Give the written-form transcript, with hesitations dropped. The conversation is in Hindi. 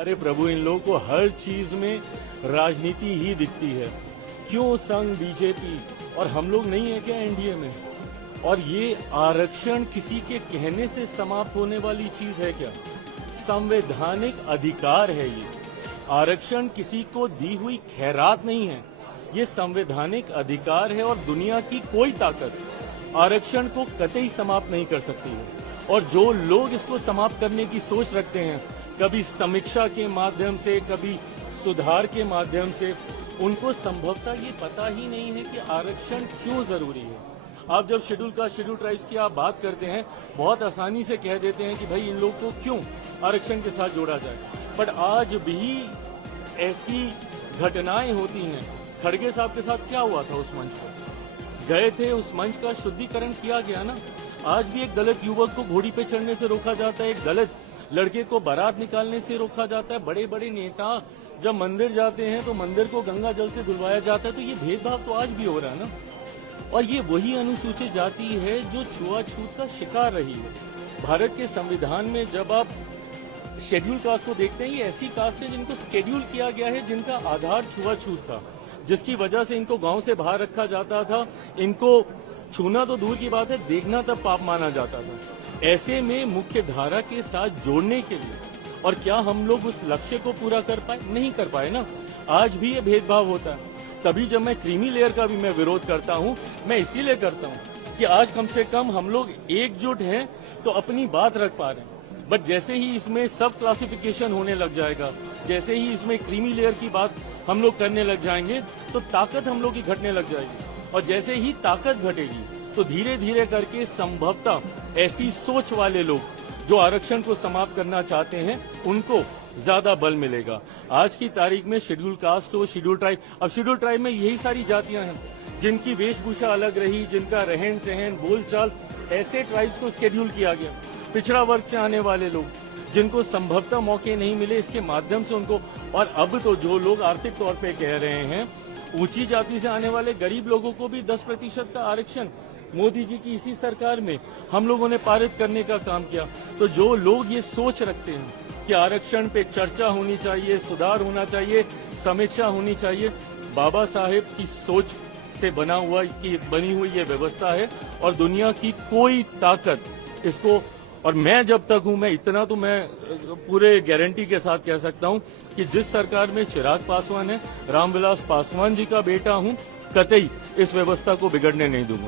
अरे प्रभु, इन लोगों को हर चीज में राजनीति ही दिखती है। क्यों संग बीजेपी और हम लोग नहीं है क्या एनडीए में? और ये आरक्षण किसी के कहने से समाप्त होने वाली चीज है क्या? संवैधानिक अधिकार है ये। आरक्षण किसी को दी हुई खैरात नहीं है, ये संवैधानिक अधिकार है और दुनिया की कोई ताकत आरक्षण को कतई समाप्त नहीं कर सकती है। और जो लोग इसको समाप्त करने की सोच रखते हैं, कभी समीक्षा के माध्यम से, कभी सुधार के माध्यम से, उनको संभवतः ये पता ही नहीं है कि आरक्षण क्यों जरूरी है। आप जब शेड्यूल कास्ट, शेड्यूल ट्राइब्स की आप बात करते हैं, बहुत आसानी से कह देते हैं कि भाई इन लोग को क्यों आरक्षण के साथ जोड़ा जाए, बट आज भी ऐसी घटनाएं होती हैं। खड़गे साहब के साथ क्या हुआ था? उस मंच पर गए थे, उस मंच का शुद्धिकरण किया गया ना। आज भी एक दलित युवक को घोड़ी पे चढ़ने से रोका जाता है, एक दलित लड़के को बारात निकालने से रोका जाता है। बड़े बड़े नेता जब मंदिर जाते हैं तो मंदिर को गंगा जल से धुलवाया जाता है। तो ये भेदभाव तो आज भी हो रहा है ना। और ये वही अनुसूचित जाति है जो छुआछूत का शिकार रही है। भारत के संविधान में जब आप शेड्यूल कास्ट को देखते हैं, ये ऐसी कास्ट है जिनको शेड्यूल किया गया है, जिनका आधार छुआछूत था, जिसकी वजह से इनको गांव से बाहर रखा जाता था। इनको छूना तो दूर की बात है, देखना तब पाप माना जाता था। ऐसे में मुख्य धारा के साथ जोड़ने के लिए, और क्या हम लोग उस लक्ष्य को पूरा कर पाए? नहीं कर पाए ना। आज भी ये भेदभाव होता है। तभी जब मैं क्रीमी लेयर का भी मैं विरोध करता हूँ, मैं इसीलिए करता हूँ कि आज कम से कम हम लोग एकजुट हैं तो अपनी बात रख पा रहे हैं। बट जैसे ही इसमें सब क्लासिफिकेशन होने लग जाएगा, जैसे ही इसमें क्रीमी लेयर की बात हम लोग करने लग जाएंगे, तो ताकत हम लोग की घटने लग जाएगी। और जैसे ही ताकत घटेगी तो धीरे धीरे करके संभवतः ऐसी सोच वाले लोग जो आरक्षण को समाप्त करना चाहते हैं, उनको ज्यादा बल मिलेगा। आज की तारीख में शेड्यूल कास्ट हो, शेड्यूल ट्राइब, अब शेड्यूल ट्राइब में यही सारी जातियां हैं जिनकी वेशभूषा अलग रही, जिनका रहन सहन, बोलचाल, ऐसे ट्राइब्स को शेड्यूल किया गया। पिछड़ा वर्ग से आने वाले लोग जिनको संभवतः मौके नहीं मिले, इसके माध्यम से उनको, और अब तो जो लोग आर्थिक तौर पे कह रहे हैं, ऊंची जाति से आने वाले गरीब लोगों को भी 10% का आरक्षण मोदी जी की इसी सरकार में हम लोगों ने पारित करने का काम किया। तो जो लोग ये सोच रखते हैं कि आरक्षण पे चर्चा होनी चाहिए, सुधार होना चाहिए, समीक्षा होनी चाहिए, बाबा साहेब की सोच से बनी हुई ये व्यवस्था है और दुनिया की कोई ताकत इसको, और मैं जब तक हूं, मैं इतना तो मैं पूरे गारंटी के साथ कह सकता हूं कि जिस सरकार में चिराग पासवान है, रामविलास पासवान जी का बेटा हूं, कतई इस व्यवस्था को बिगड़ने नहीं दूंगा।